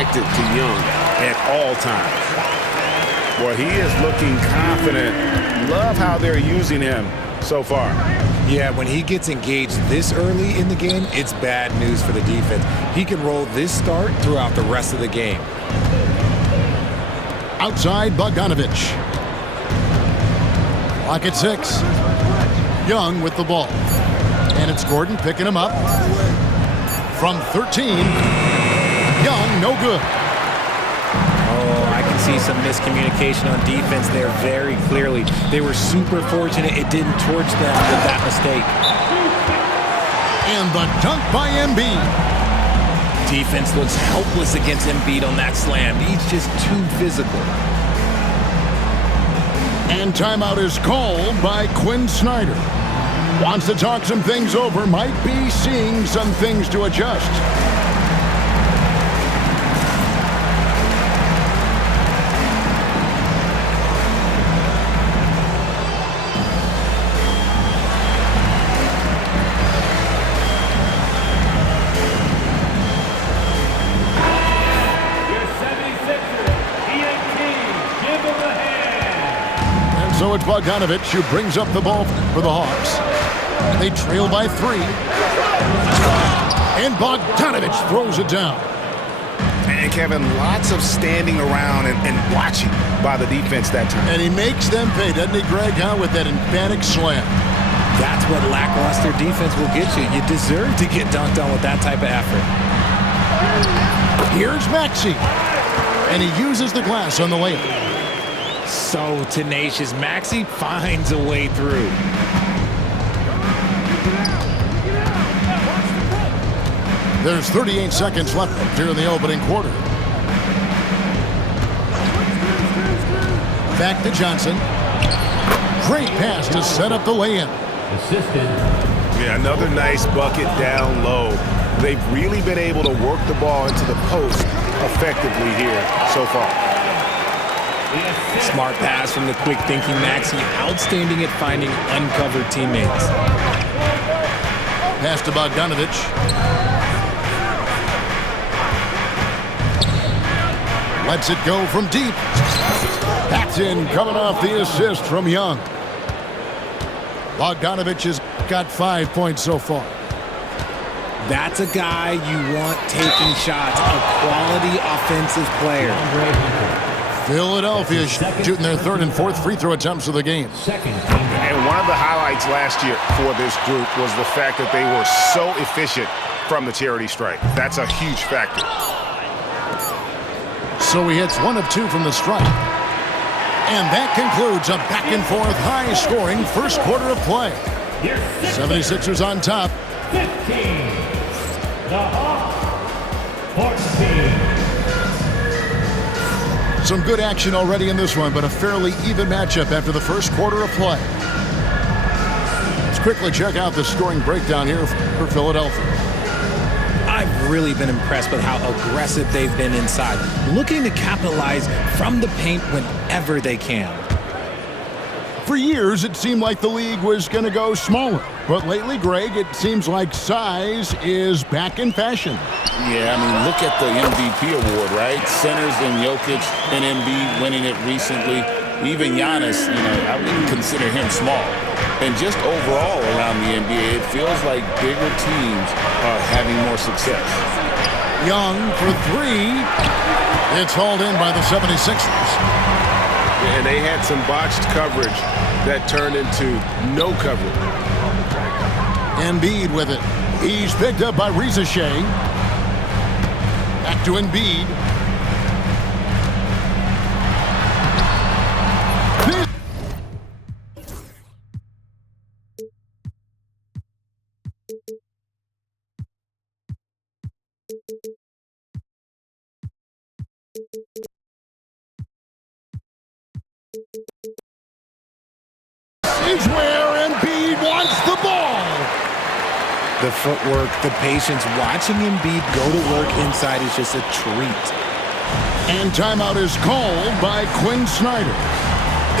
connected to Young at all times. Well, he is looking confident. Love how they're using him so far. Yeah, when he gets engaged this early in the game, it's bad news for the defense. He can roll this start throughout the rest of the game. Outside Bogdanovich. Clock at 6. Young with the ball. And it's Gordon picking him up. From 13. Young, no good. Oh, I can see some miscommunication on defense there very clearly. They were super fortunate it didn't torch them with that mistake. And the dunk by Embiid. Defense looks helpless against Embiid on that slam. He's just too physical. And timeout is called by Quinn Snyder. Wants to talk some things over, might be seeing some things to adjust. So it's Bogdanovich who brings up the ball for the Hawks. They trail by 3. And Bogdanovich throws it down. And Kevin, lots of standing around and watching by the defense that time. And he makes them pay, doesn't he, Greg, with that emphatic slam. That's what lackluster defense will get you. You deserve to get dunked on with that type of effort. Here's Maxey. And he uses the glass on the layup. So tenacious. Maxey finds a way through. There's 38 seconds left here in the opening quarter. Back to Johnson. Great pass to set up the lay-in. Yeah, another nice bucket down low. They've really been able to work the ball into the post effectively here so far. Smart pass from the quick-thinking Maxey. Outstanding at finding uncovered teammates. Pass to Bogdanovich. Lets it go from deep. That's in, coming off the assist from Young. Bogdanovich has got 5 points so far. That's a guy you want taking shots, a quality offensive player. Philadelphia shooting their 3rd and 4th free throw attempts of the game. And one of the highlights last year for this group was the fact that they were so efficient from the charity stripe. That's a huge factor. So he hits 1 of 2 from the stripe. And that concludes a back-and-forth, high-scoring first quarter of play. 76ers on top. 15. The Hawks 14. Some good action already in this one, but a fairly even matchup after the first quarter of play. Let's quickly check out the scoring breakdown here for Philadelphia. I've really been impressed with how aggressive they've been inside, looking to capitalize from the paint whenever they can. For years, it seemed like the league was going to go smaller. But lately, Greg, it seems like size is back in fashion. Yeah, I mean, look at the MVP award, right? Centers and Jokic and Embiid winning it recently. Even Giannis, I wouldn't consider him small. And just overall around the NBA, it feels like bigger teams are having more success. Young for 3. It's hauled in by the 76ers. And they had some botched coverage that turned into no coverage. Embiid with it. He's picked up by Reza Shea. Back to Embiid. Is where Embiid wants the ball. The footwork, the patience, watching Embiid go to work inside is just a treat. And timeout is called by Quinn Snyder.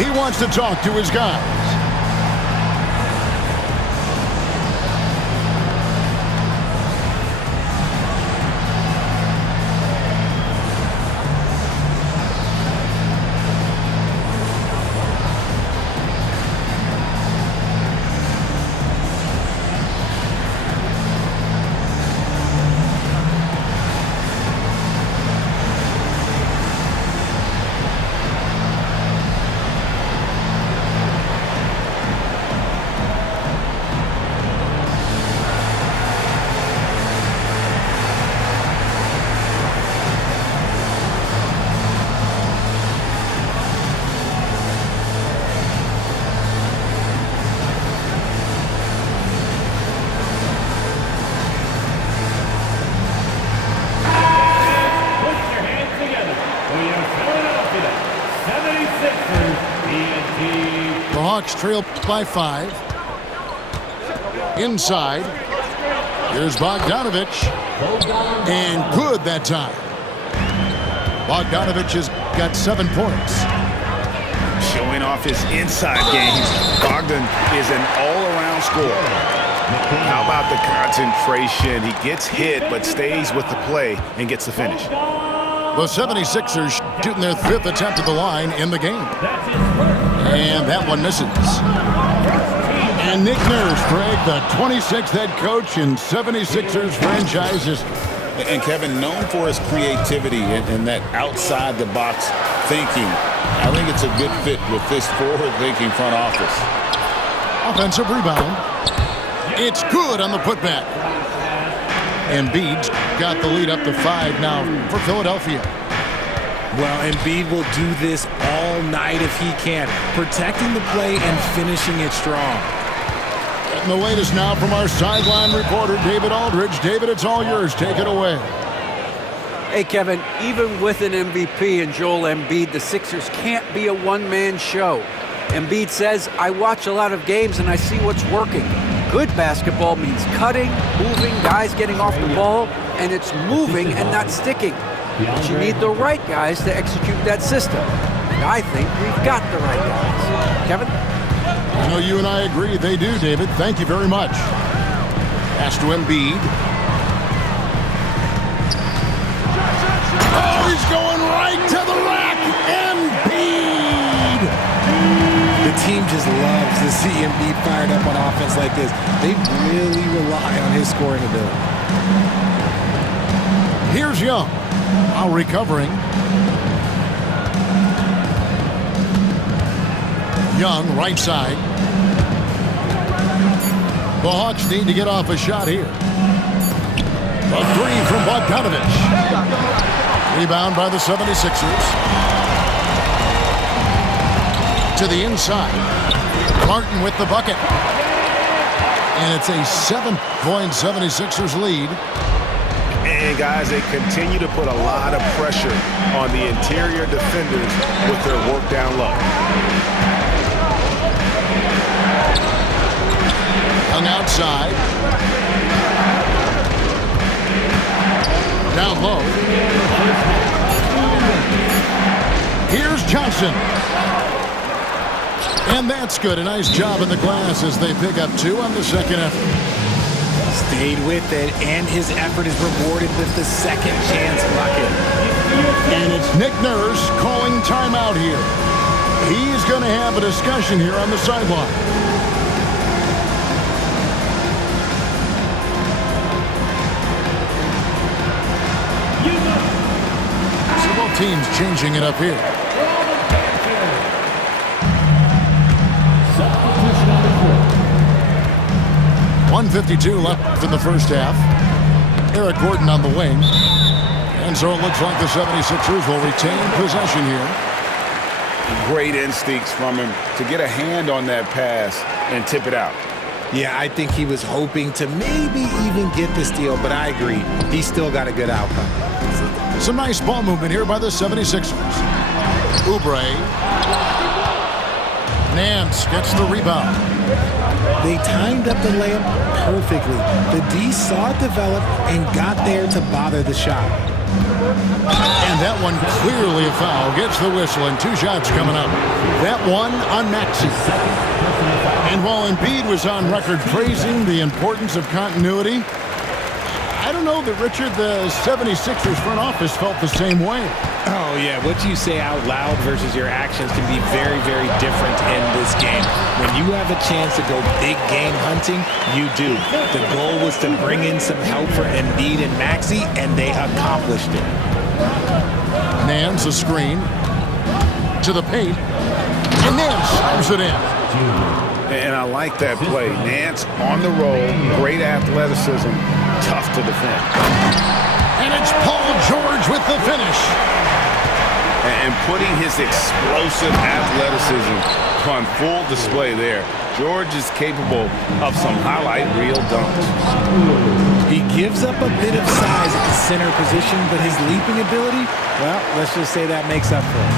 He wants to talk to his guys. Hawks trail by 5. Inside. Here's Bogdanovich. And good that time. Bogdanovich has got 7 points. Showing off his inside game. Bogdan is an all-around scorer. How about the concentration? He gets hit but stays with the play and gets the finish. The 76ers shooting their 5th attempt at the line in the game. And that one misses. And Nick Nurse, Greg, the 26th head coach in 76ers franchise history. And Kevin, known for his creativity and that outside-the-box thinking. I think it's a good fit with this forward-thinking front office. Offensive rebound. It's good on the putback. Embiid's got the lead up to 5 now for Philadelphia. Well, Embiid will do this all night if he can, protecting the play and finishing it strong. And the latest now from our sideline reporter, David Aldridge. David, it's all yours. Take it away. Hey, Kevin, even with an MVP and Joel Embiid, the Sixers can't be a one-man show. Embiid says, I watch a lot of games and I see what's working. Good basketball means cutting, moving, guys getting off the ball, and it's moving and not sticking. But you need the right guys to execute that system. And I think we've got the right guys. Kevin? I know you and I agree. They do, David. Thank you very much. Pass to Embiid. Oh, he's going right to the rack. Embiid! The team just loves to see Embiid fired up on offense like this. They really rely on his scoring ability. Here's Young. While recovering. Young, right side. The Hawks need to get off a shot here. A 3 from Bogdanovich. Rebound by the 76ers. To the inside. Martin with the bucket. And it's a 7-point 76ers lead. And guys, they continue to put a lot of pressure on the interior defenders with their work down low. Young outside. Down low. Here's Johnson. And that's good. A nice job in the glass as they pick up 2 on the second effort. Stayed with it, and his effort is rewarded with the second chance bucket. And it's Nick Nurse calling timeout here. He's going to have a discussion here on the sideline. Several teams changing it up here. Substitution on the court. 1:52 left in the first half. Eric Gordon on the wing. And so it looks like the 76ers will retain possession here. Great instincts from him to get a hand on that pass and tip it out. Yeah, I think he was hoping to maybe even get the steal, but I agree. He still got a good outcome. Some nice ball movement here by the 76ers. Oubre. Nance gets the rebound. They timed up the layup perfectly. The D saw it develop and got there to bother the shot. And that one clearly a foul. Gets the whistle and 2 shots coming up. That one on Maxey. And while Embiid was on record praising the importance of continuity, I don't know that, Richard, the 76ers front office felt the same way. Oh, yeah. What you say out loud versus your actions can be very, very different in this game. When you have a chance to go big game hunting, you do. The goal was to bring in some help for Embiid and Maxey, and they accomplished it. Nance a screen to the paint, and Nance slams it in. And I like that play. Nance on the roll, great athleticism, tough to defend. And it's Paul George with the finish. And putting his explosive athleticism on full display there. George is capable of some highlight reel dunks. He gives up a bit of size at the center position, but his leaping ability, well, let's just say that makes up for it.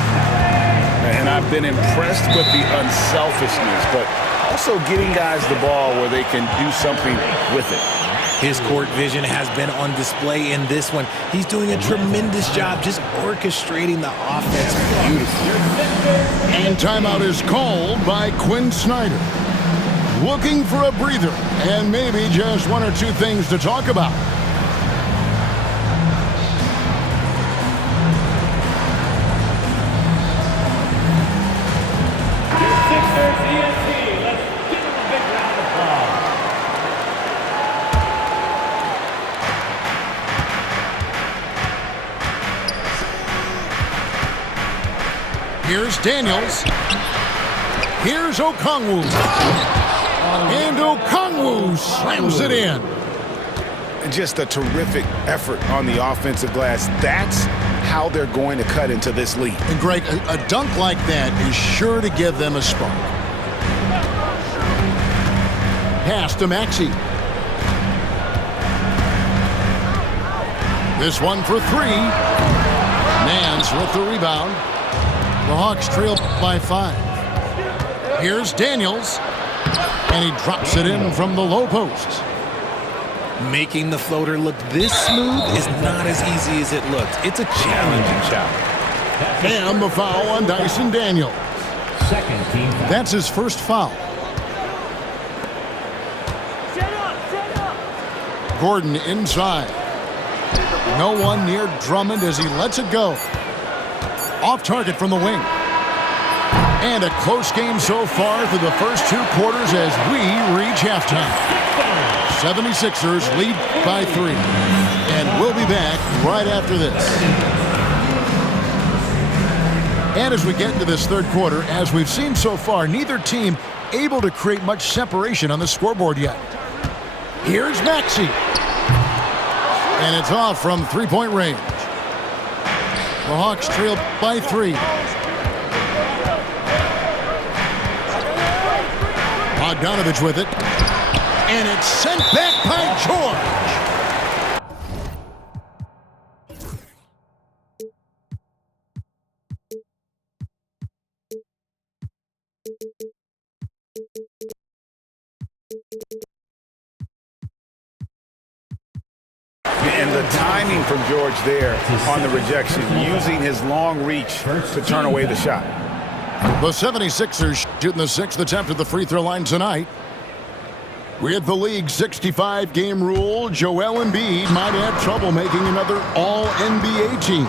And I've been impressed with the unselfishness, but also getting guys the ball where they can do something with it. His court vision has been on display in this one. He's doing a tremendous job just orchestrating the offense beautifully. And timeout is called by Quinn Snyder. Looking for a breather and maybe just one or two things to talk about. Sixers ESC. Let's give them a big round of applause. Here's Daniels. Here's Okongwu. And Okongwu slams it in. Just a terrific effort on the offensive glass. That's how they're going to cut into this lead. And Greg, a dunk like that is sure to give them a spark. Pass to Maxey. This one for three. Nance with the rebound. The Hawks trail by 5. Here's Daniels. And he drops it in from the low post. Making the floater look this smooth is not as easy as it looks. It's a challenging shot. And the foul on Dyson Daniels. Second team foul. That's his first foul. Set up. Gordon inside. No one near Drummond as he lets it go. Off target from the wing. And a close game so far through the first 2 quarters as we reach halftime. 76ers lead by 3. And we'll be back right after this. And as we get into this third quarter, as we've seen so far, neither team able to create much separation on the scoreboard yet. Here's Maxey. And it's off from three-point range. The Hawks trail by 3. Bogdanovich with it. And it's sent back by George. And the timing from George there on the rejection, using his long reach to turn away the shot. The 76ers shooting the 6th attempt at the free throw line tonight. With the league's 65-game rule, Joel Embiid might have trouble making another All-NBA team.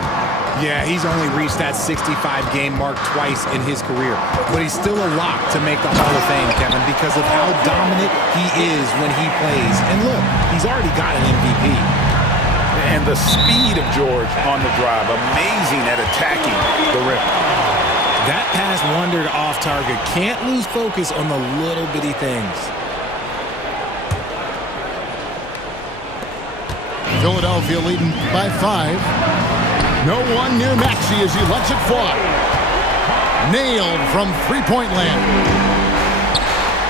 Yeah, he's only reached that 65-game mark twice in his career. But he's still a lock to make the Hall of Fame, Kevin, because of how dominant he is when he plays. And look, he's already got an MVP. And the speed of George on the drive, amazing at attacking the rim. That pass wandered off target. Can't lose focus on the little bitty things. Philadelphia leading by 5. No one near Maxey as he lets it fly. Nailed from three-point land.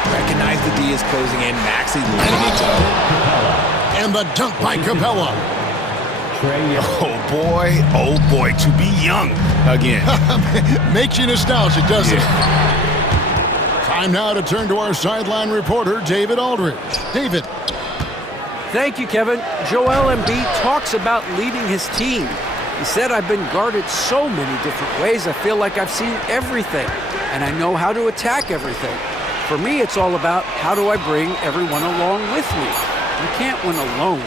Recognize the D is closing in. Maxey letting it go. And the dunk by Capella. Oh boy, to be young again. Makes you nostalgic, doesn't it? Time now to turn to our sideline reporter, David Aldridge. David. Thank you, Kevin. Joel Embiid talks about leading his team. He said, I've been guarded so many different ways. I feel like I've seen everything, and I know how to attack everything. For me, it's all about how do I bring everyone along with me. You can't win alone.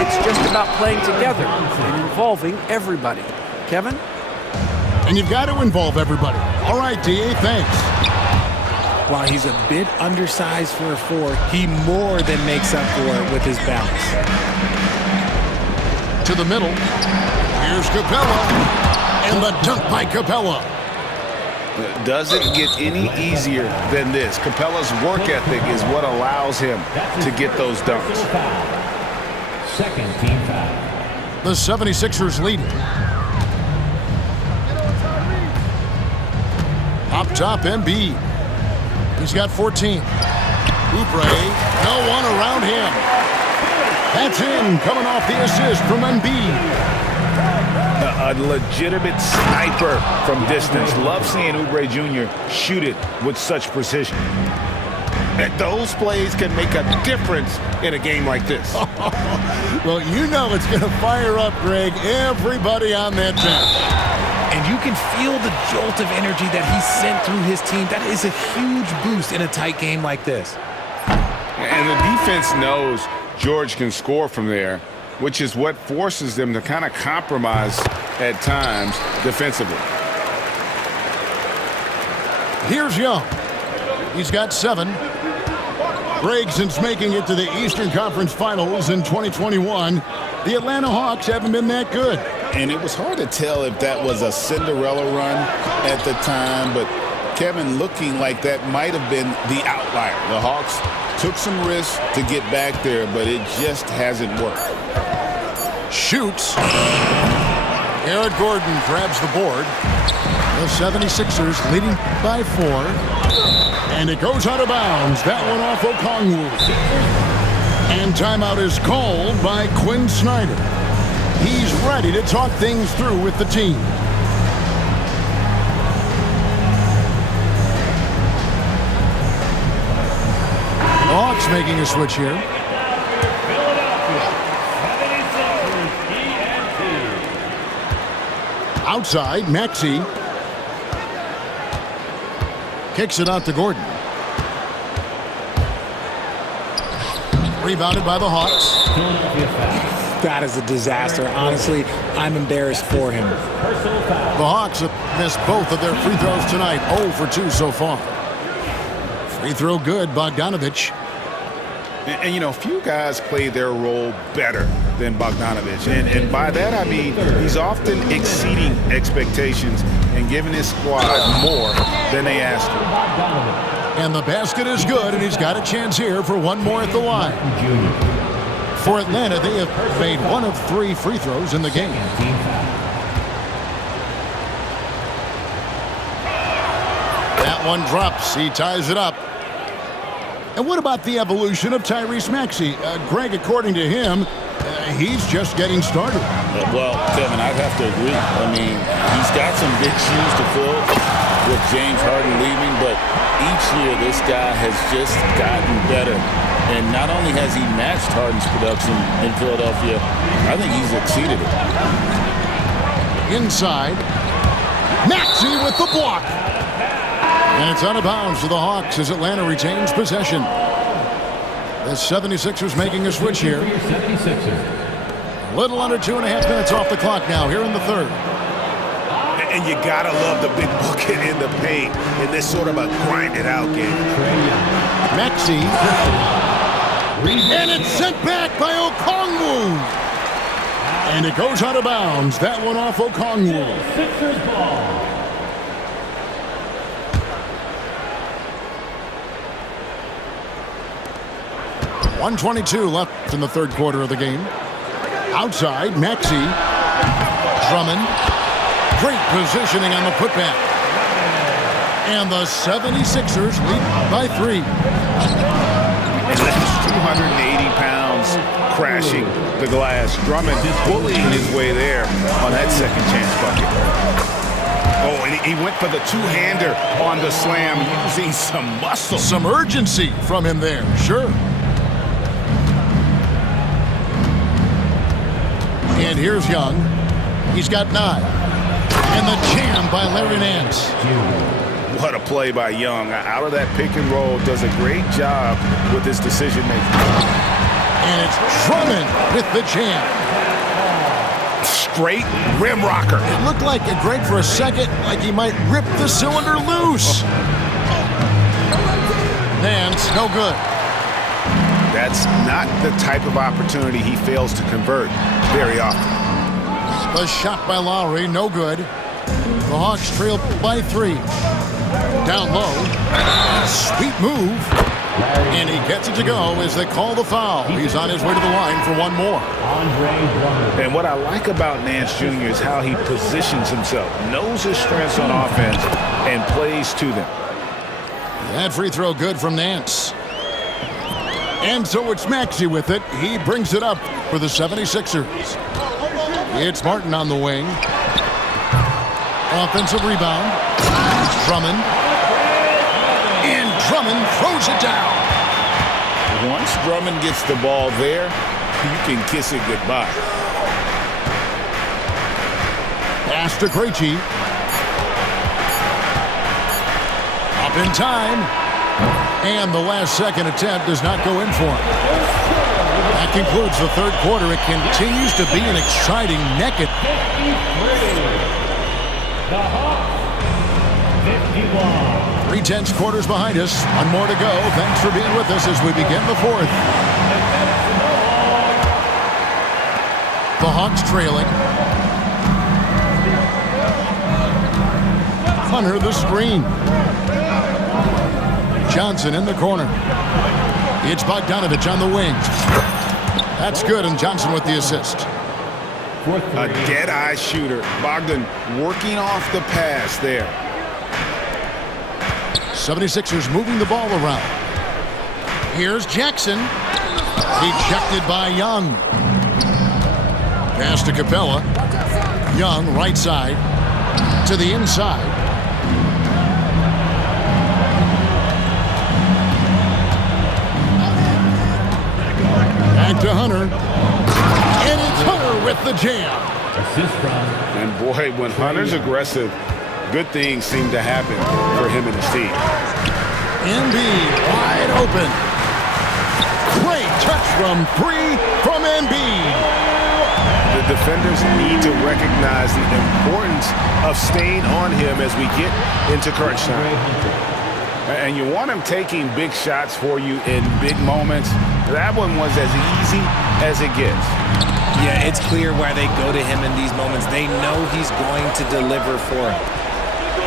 It's just about playing together and involving everybody. Kevin? And you've got to involve everybody. All right, D.A., thanks. While he's a bit undersized for a 4, he more than makes up for it with his bounce. To the middle. Here's Capella. And the dunk by Capella. Doesn't get any easier than this. Capella's work ethic is what allows him to get those dunks. Second team foul. The 76ers lead. Up top, Embiid. He's got 14. Oubre, no one around him. That's in, coming off the assist from Embiid. A legitimate sniper from distance. Love seeing Oubre Jr. shoot it with such precision. And those plays can make a difference in a game like this. Well, you know it's going to fire up, Greg, everybody on that bench. And you can feel the jolt of energy that he sent through his team. That is a huge boost in a tight game like this. And the defense knows George can score from there, which is what forces them to kind of compromise at times defensively. Here's Young. He's got 7. Greg, since making it to the Eastern Conference Finals in 2021, the Atlanta Hawks haven't been that good. And it was hard to tell if that was a Cinderella run at the time, but Kevin, looking like that might have been the outlier. The Hawks took some risks to get back there, but it just hasn't worked. Shoots. Eric Gordon grabs the board. The 76ers leading by 4. And it goes out of bounds. That one off Okongwu. And timeout is called by Quinn Snyder. He's ready to talk things through with the team. Hawks making a switch here. Outside, Maxey. Kicks it out to Gordon. Rebounded by the Hawks. That is a disaster. Honestly, I'm embarrassed for him. The Hawks have missed both of their free throws tonight. 0 for 2 so far. Free throw good, Bogdanovich. And you know, few guys play their role better than Bogdanovich. And by that, I mean he's often exceeding expectations and giving his squad more than they asked for. And the basket is good, and he's got a chance here for one more at the line. For Atlanta, they have made 1 of 3 free throws in the game. That one drops. He ties it up. And what about the evolution of Tyrese Maxey? Greg, according to him, he's just getting started. Well, Kevin, I'd have to agree. I mean, he's got some big shoes to fill with James Harden leaving, but each year this guy has just gotten better. And not only has he matched Harden's production in Philadelphia, I think he's exceeded it. Inside, Maxey with the block. And it's out of bounds for the Hawks as Atlanta retains possession. The 76ers making a switch here. A little under 2.5 minutes off the clock now here in the third. And you gotta love the big bucket in the paint in this sort of a grind-it-out game. Maxey. And it's sent back by Okongwu. And it goes out of bounds. That one off Okongwu. Sixers ball. .122 left in the third quarter of the game. Outside, Maxey. Drummond. Great positioning on the putback. And the 76ers lead by 3. And that's 280 pounds crashing the glass. Drummond bullying his way there on that second chance bucket. Oh, and he went for the two-hander on the slam using some muscle. Some urgency from him there, sure. And here's Young. He's got 9. And the jam by Larry Nance. What a play by Young. Out of that pick and roll, does a great job with his decision making. And it's Drummond with the jam. Straight rim rocker. It looked like Greg for a second, like he might rip the cylinder loose. Nance, no good. That's not the type of opportunity he fails to convert very often. The shot by Lowry, no good. The Hawks trail by 3. Down low. Sweet move. And he gets it to go as they call the foul. He's on his way to the line for one more. And what I like about Nance Jr. is how he positions himself, knows his strengths on offense, and plays to them. That free throw good from Nance. And so it's Maxey with it. He brings it up for the 76ers. It's Martin on the wing. Offensive rebound. Drummond. And Drummond throws it down. Once Drummond gets the ball there, you can kiss it goodbye. Pass to Krejci. Up in time. And the last second attempt does not go in for him. That concludes the third quarter. It continues to be an exciting naked. The Hawks, 51. 3/10 quarters behind us. One more to go. Thanks for being with us as we begin the fourth. The Hawks trailing. Hunter the screen. Johnson in the corner. It's Bogdanovich on the wing. That's good, and Johnson with the assist. A dead-eye shooter. Bogdan working off the pass there. 76ers moving the ball around. Here's Jackson. Ejected by Young. Pass to Capella. Young, right side. To the inside. Back to Hunter. And it's Hunter with the jam. Assist from. And boy, when Hunter's aggressive, good things seem to happen for him and his team. Embiid wide open. Great touch from three from Embiid. The defenders need to recognize the importance of staying on him as we get into crunch time. And you want him taking big shots for you in big moments. That one was as easy as it gets. Yeah, it's clear why they go to him in these moments. They know he's going to deliver for them.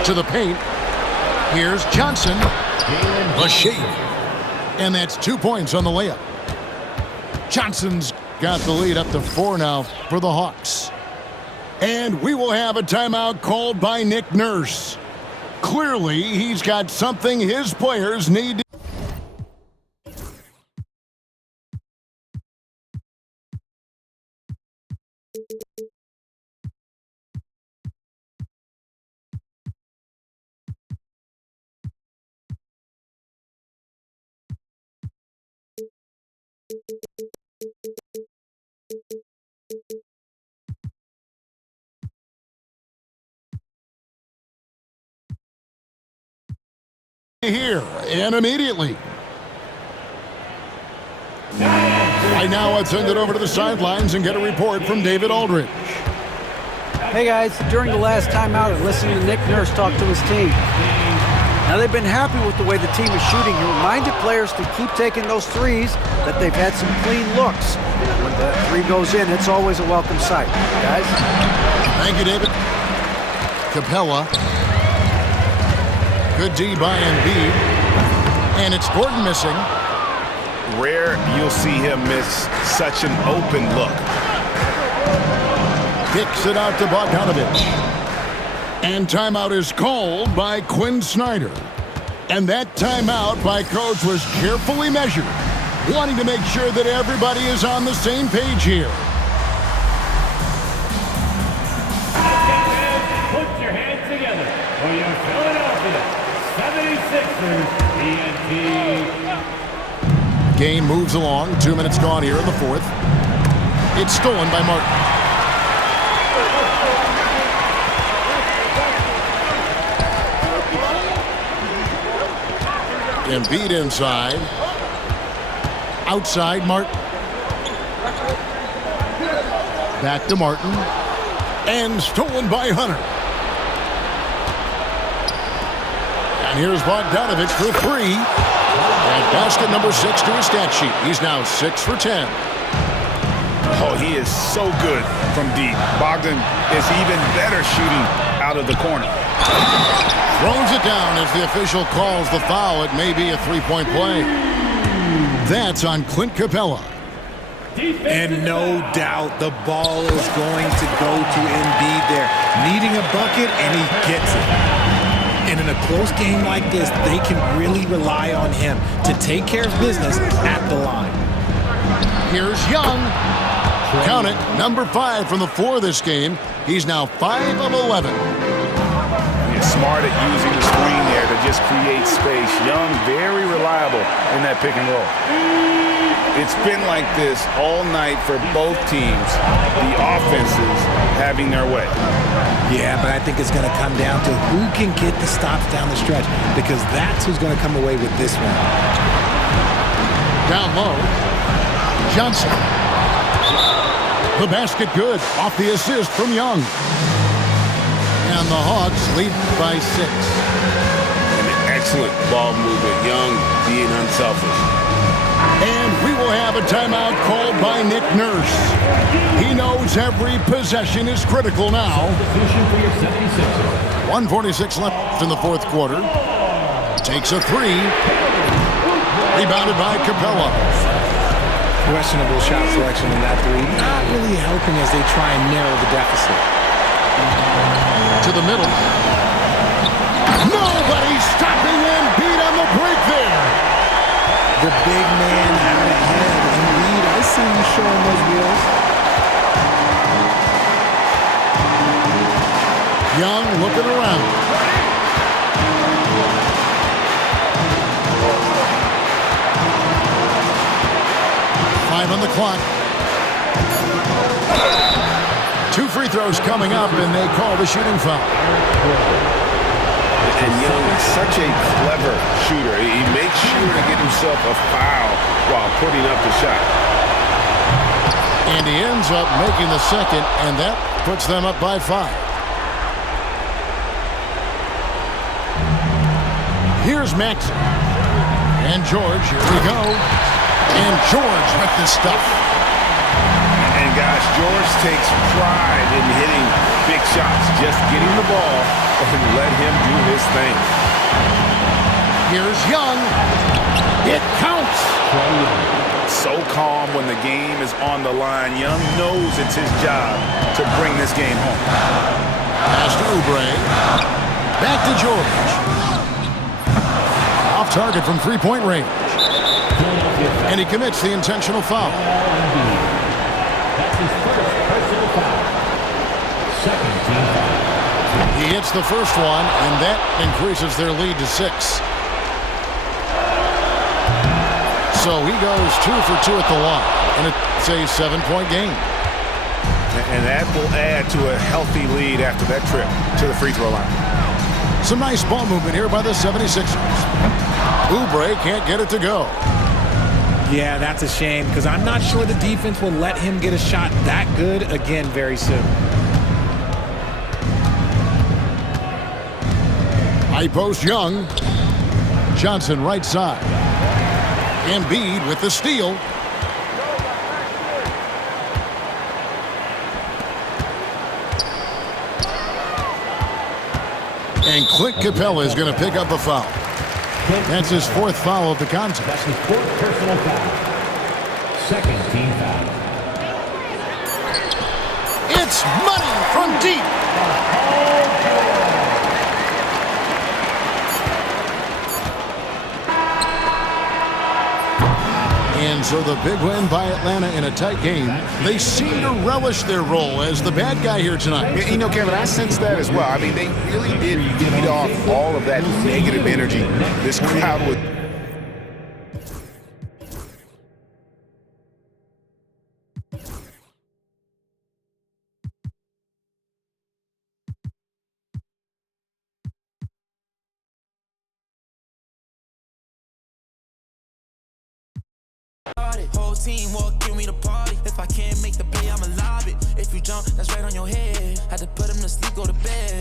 To the paint. Here's Johnson. A shake. And that's 2 points on the layup. Johnson's got the lead up to 4 now for the Hawks. And we will have a timeout called by Nick Nurse. Clearly, he's got something his players need to. Here and immediately. Right now, let's send it over to the sidelines and get a report from David Aldridge. Hey guys, during the last timeout, I listened to Nick Nurse talk to his team. Now they've been happy with the way the team is shooting. He reminded players to keep taking those threes, that they've had some clean looks. When the three goes in, it's always a welcome sight. Guys? Thank you, David. Capella. Good D by Embiid. And it's Gordon missing. Rare you'll see him miss such an open look. Kicks it out to Bogdanovich. And timeout is called by Quinn Snyder. And that timeout by Coach was carefully measured, wanting to make sure that everybody is on the same page here. Put your hands together for your Philadelphia 76ers TNT. Game moves along. 2 minutes gone here in the fourth. It's stolen by Martin. Embiid inside. Outside, Martin. Back to Martin. And stolen by Hunter. And here's Bogdanovich for three. And basket number 6 to his stat sheet. He's now 6 for 10. Oh, he is so good from deep. Bogdan is even better shooting out of the corner. Throws it down as the official calls the foul. It may be a three-point play. That's on Clint Capella. And no doubt the ball is going to go to Embiid there. Needing a bucket, and he gets it. And in a close game like this, they can really rely on him to take care of business at the line. Here's Young. Count it, number 5 from the floor this game. He's now 5 of 11. He's smart at using the screen there to just create space. Young, very reliable in that pick and roll. It's been like this all night for both teams, the offenses having their way. Yeah, but I think it's going to come down to who can get the stops down the stretch, because that's who's going to come away with this one. Down low, Johnson. The basket good off the assist from Young. And the Hawks lead by 6. An excellent ball movement. Young being unselfish. And we will have a timeout called by Nick Nurse. He knows every possession is critical now. 1:46 left in the fourth quarter. Takes a 3. Rebounded by Capella. Questionable shot selection in that 3. Not really helping as they try and narrow the deficit. To the middle. Nobody stopping Embiid on the break there. The big man out ahead. Indeed, I see him showing those wheels. Young looking around. On the clock. 2 free throws coming up, and they call the shooting foul. And Young is such a clever shooter. He makes sure to get himself a foul while putting up the shot. And he ends up making the second, and that puts them up by 5. Here's Maxey. And George, here we go. And George with the stuff. And guys, George takes pride in hitting big shots. Just getting the ball and let him do his thing. Here's Young. It counts. So calm when the game is on the line. Young knows it's his job to bring this game home. Pass to Oubre. Back to George. Off target from three-point range. And he commits the intentional foul. That's his first personal foul. Second team foul. He hits the first one, and that increases their lead to 6. So he goes 2 for 2 at the line, and it's a 7-point game. And that will add to a healthy lead after that trip to the free throw line. Some nice ball movement here by the 76ers. Oubre can't get it to go. Yeah, that's a shame, because I'm not sure the defense will let him get a shot that good again very soon. High post Young. Johnson right side. Embiid with the steal. And Clint Capella is going to pick up a foul. That's his 4th foul of the contest. That's his 4th personal foul. Second team foul. It's money from deep. And so the big win by Atlanta in a tight game. They seem to relish their role as the bad guy here tonight. You know, Kevin, I sense that as well. I mean, they really did feed off all of that negative energy this crowd was. Whole team walk, give me the party. If I can't make the play, I'ma lob it. If you jump, that's right on your head. Had to put him to sleep, go to bed.